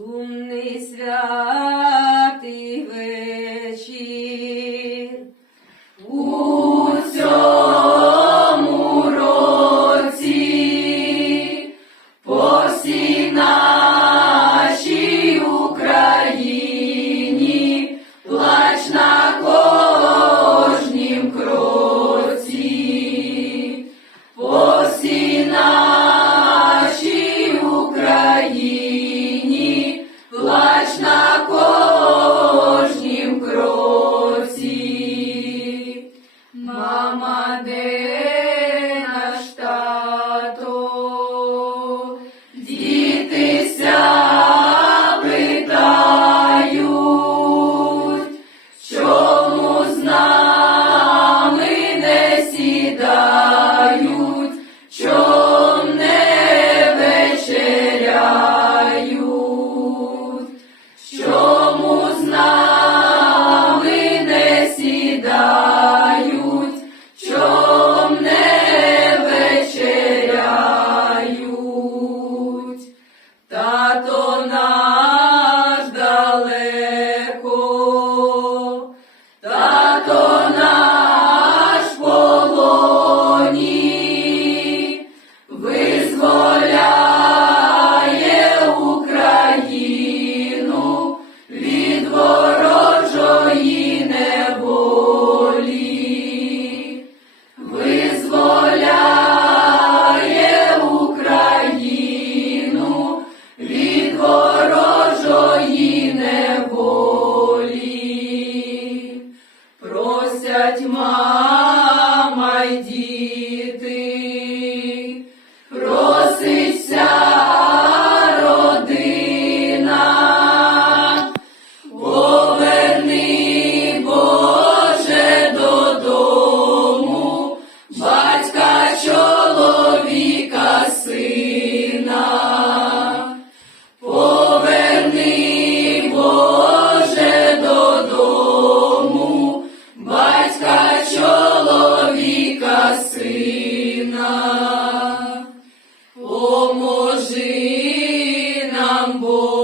Сумний вечір. на кожнім кроці, мама де наш тато, дітися питають, чому з нами не сідають. Rumble.